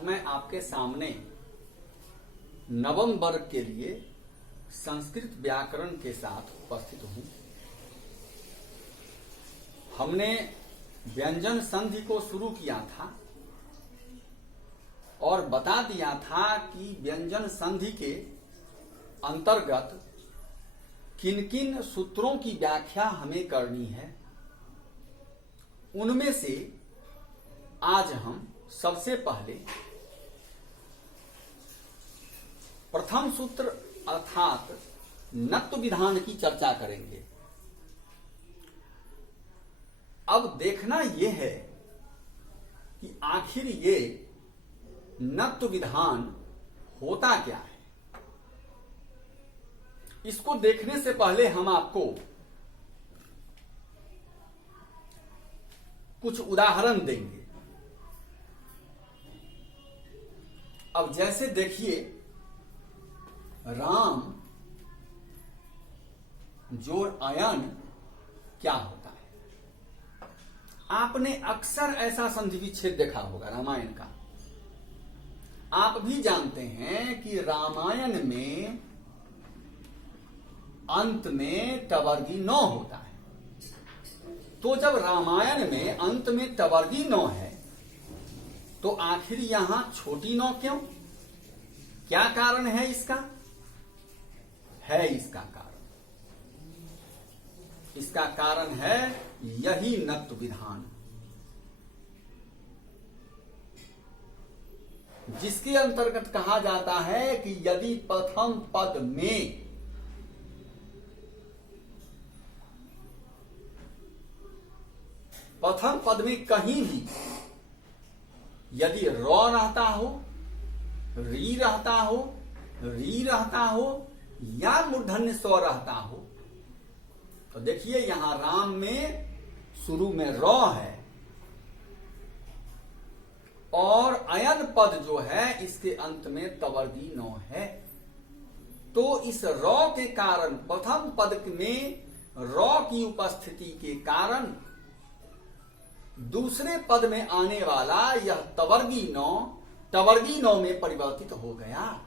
आज मैं आपके सामने नवम वर्ग के लिए संस्कृत व्याकरण के साथ उपस्थित हूं। हमने व्यंजन संधि को शुरू किया था और बता दिया था कि व्यंजन संधि के अंतर्गत किन किन सूत्रों की व्याख्या हमें करनी है। उनमें से आज हम सबसे पहले प्रथम सूत्र अर्थात नत्व विधान की चर्चा करेंगे। अब देखना यह है कि आखिर ये नत्व विधान होता क्या है। इसको देखने से पहले हम आपको कुछ उदाहरण देंगे। अब जैसे देखिए, राम जोड़ अयन क्या होता है। आपने अक्सर ऐसा संधि विच्छेद देखा होगा रामायण का। आप भी जानते हैं कि रामायण में अंत में टवर्गी 9 होता है। तो जब रामायण में अंत में टवर्गी 9 है तो आखिर यहां छोटी 9 क्यों? क्या कारण है इसका? इसका कारण है यही नत्व विधान, जिसके अंतर्गत कहा जाता है कि यदि प्रथम पद में कहीं भी यदि रॉ रहता हो, री रहता हो, री रहता हो या मूर्धन्य स्व रहता हो, तो देखिए यहां राम में शुरू में रॉ है और अयन पद जो है इसके अंत में तवर्गी 9 है। तो इस रॉ के कारण, प्रथम पद में रॉ की उपस्थिति के कारण दूसरे पद में आने वाला यह तवर्गी 9 में परिवर्तित हो गया।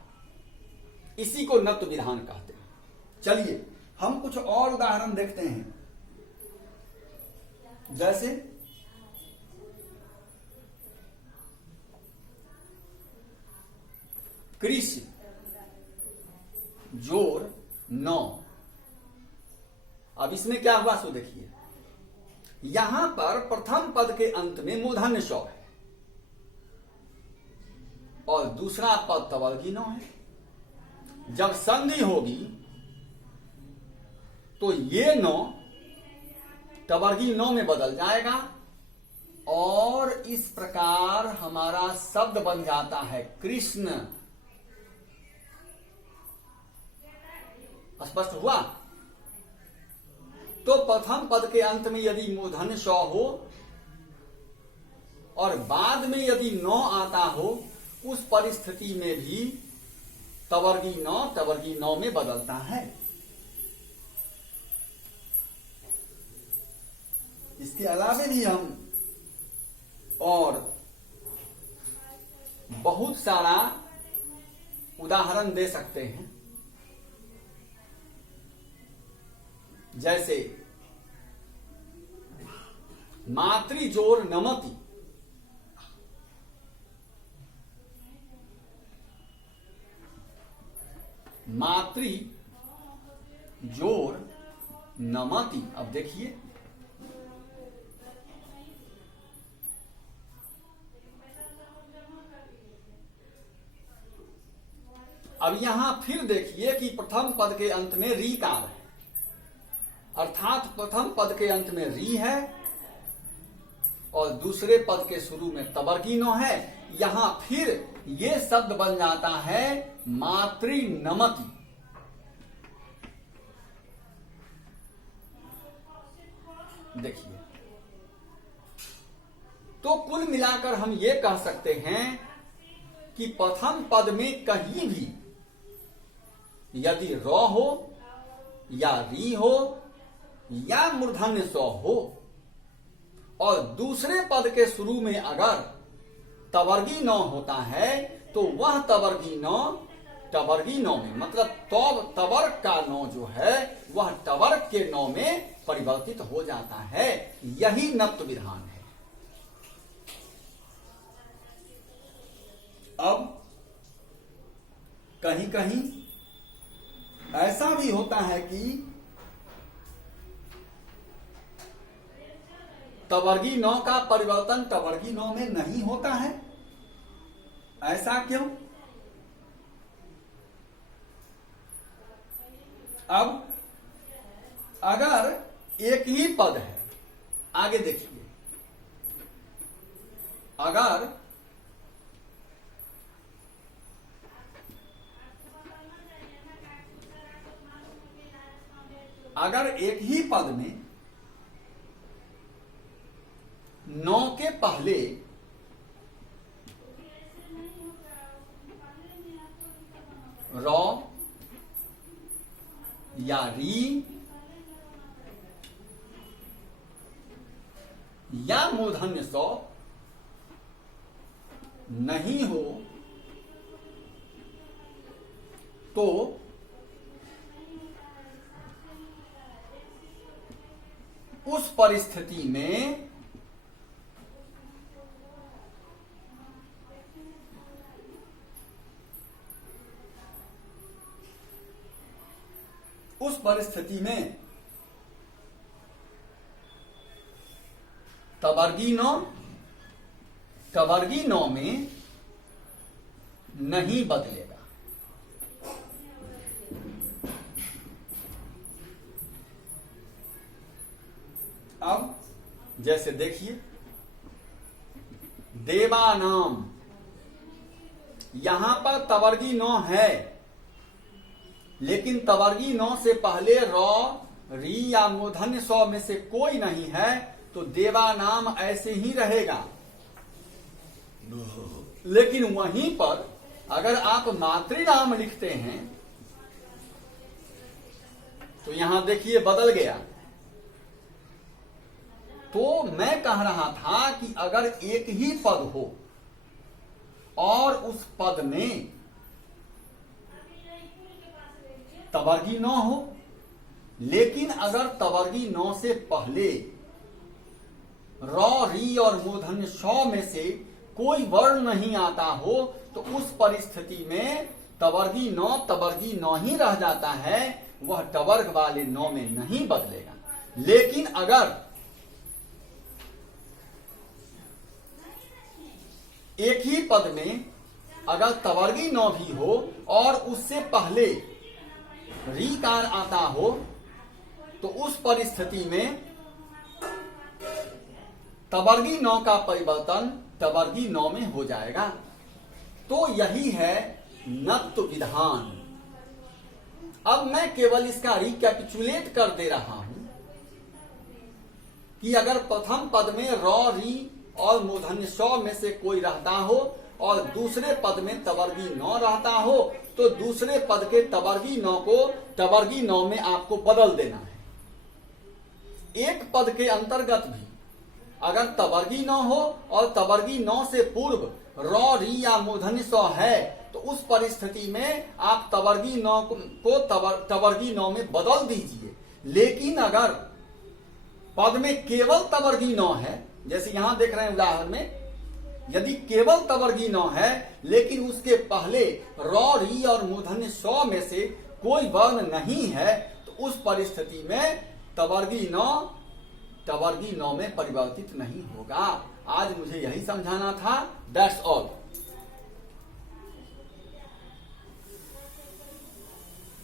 इसी को नत्व विधान कहते हैं। चलिए हम कुछ और उदाहरण देखते हैं। जैसे कृषि जोड़ 9। अब इसमें क्या हुआ सो देखिए, यहां पर प्रथम पद के अंत में मूर्धन्य स्व है और दूसरा पद तवर्गी 9 है। जब संधि होगी तो ये 9 तवर्गी 9 में बदल जाएगा और इस प्रकार हमारा शब्द बन जाता है कृष्ण। स्पष्ट हुआ? तो प्रथम पद के अंत में यदि मूर्धन्य स्व हो और बाद में यदि 9 आता हो, उस परिस्थिति में भी तवर्गी 9 में बदलता है। इसके अलावा भी हम और बहुत सारा उदाहरण दे सकते हैं। जैसे मातृ जोड़ नमति। मातृ जोड़ नमति। अब देखिए, अब यहां फिर देखिए कि प्रथम पद के अंत में रीकार है, अर्थात प्रथम पद के अंत में री है और दूसरे पद के शुरू में तवर्गी 9 है। यहां फिर ये शब्द बन जाता है मातृ नमति। देखिए, तो कुल मिलाकर हम ये कह सकते हैं कि प्रथम पद में कहीं भी यदि रॉ हो या री हो या मूर्धन्य स्व हो और दूसरे पद के शुरू में अगर तवर्गी नौ होता है तो वह तवर्गी नौ में मतलब तवर्ग का नौ जो है वह टवर्ग के नौ में परिवर्तित हो जाता है। यही नत्त विधान है। अब कहीं कहीं ऐसा भी होता है कि तवर्गी नौ का परिवर्तन टवर्गी नौ में नहीं होता है। ऐसा क्यों? अब अगर एक ही पद है, आगे देखिए, अगर एक ही पद में नौ के पहले रॉ या री या मूर्धन्य स नहीं हो तो उस परिस्थिति में तवर्गी नौ में नहीं बदलेगा। अब जैसे देखिए, देवानाम, यहां पर तवर्गी नौ है लेकिन तवर्गी नौ से पहले रॉ री या मूर्धन्य सौ में से कोई नहीं है तो देवानाम ऐसे ही रहेगा। लेकिन वहीं पर अगर आप मातृनाम लिखते हैं तो यहां देखिए बदल गया। तो मैं कह रहा था कि अगर एक ही पद हो और उस पद में तवर्गी नौ हो, लेकिन अगर तवर्गी नौ से पहले रॉ री और मूर्धन्य श में से कोई वर्ण नहीं आता हो तो उस परिस्थिति में तवर्गी नौ ही रह जाता है, वह टवर्ग वाले नौ में नहीं बदलेगा। लेकिन अगर एक ही पद में अगर तवर्गी नौ भी हो और उससे पहले रीकार आता हो तो उस परिस्थिति में तवर्गी नौ का परिवर्तन टवर्गी नौ में हो जाएगा। तो यही है नत्त विधान। अब मैं केवल इसका रिकैपिचुलेट कर दे रहा हूं कि अगर प्रथम पद में रॉ री और मूर्धन्य स में से कोई रहता हो और दूसरे पद में तवर्गी नौ रहता हो तो दूसरे पद के तवर्गी नौ को टवर्गी नौ में आपको बदल देना है। एक पद के अंतर्गत भी अगर तवर्गी नौ हो और तवर्गी नौ से पूर्व रॉ री या मूर्धन्य स है तो उस परिस्थिति में आप तवर्गी नौ को टवर्गी नौ में बदल दीजिए। लेकिन अगर पद में केवल तवर्गी नौ है, जैसे यहां देख रहे हैं उदाहरण में, यदि केवल तवर्गी नौ है लेकिन उसके पहले रॉ री और मूर्धन्य स में से कोई वर्ण नहीं है तो उस परिस्थिति में टवर्गी नौ में परिवर्तित नहीं होगा। आज मुझे यही समझाना था। That's all.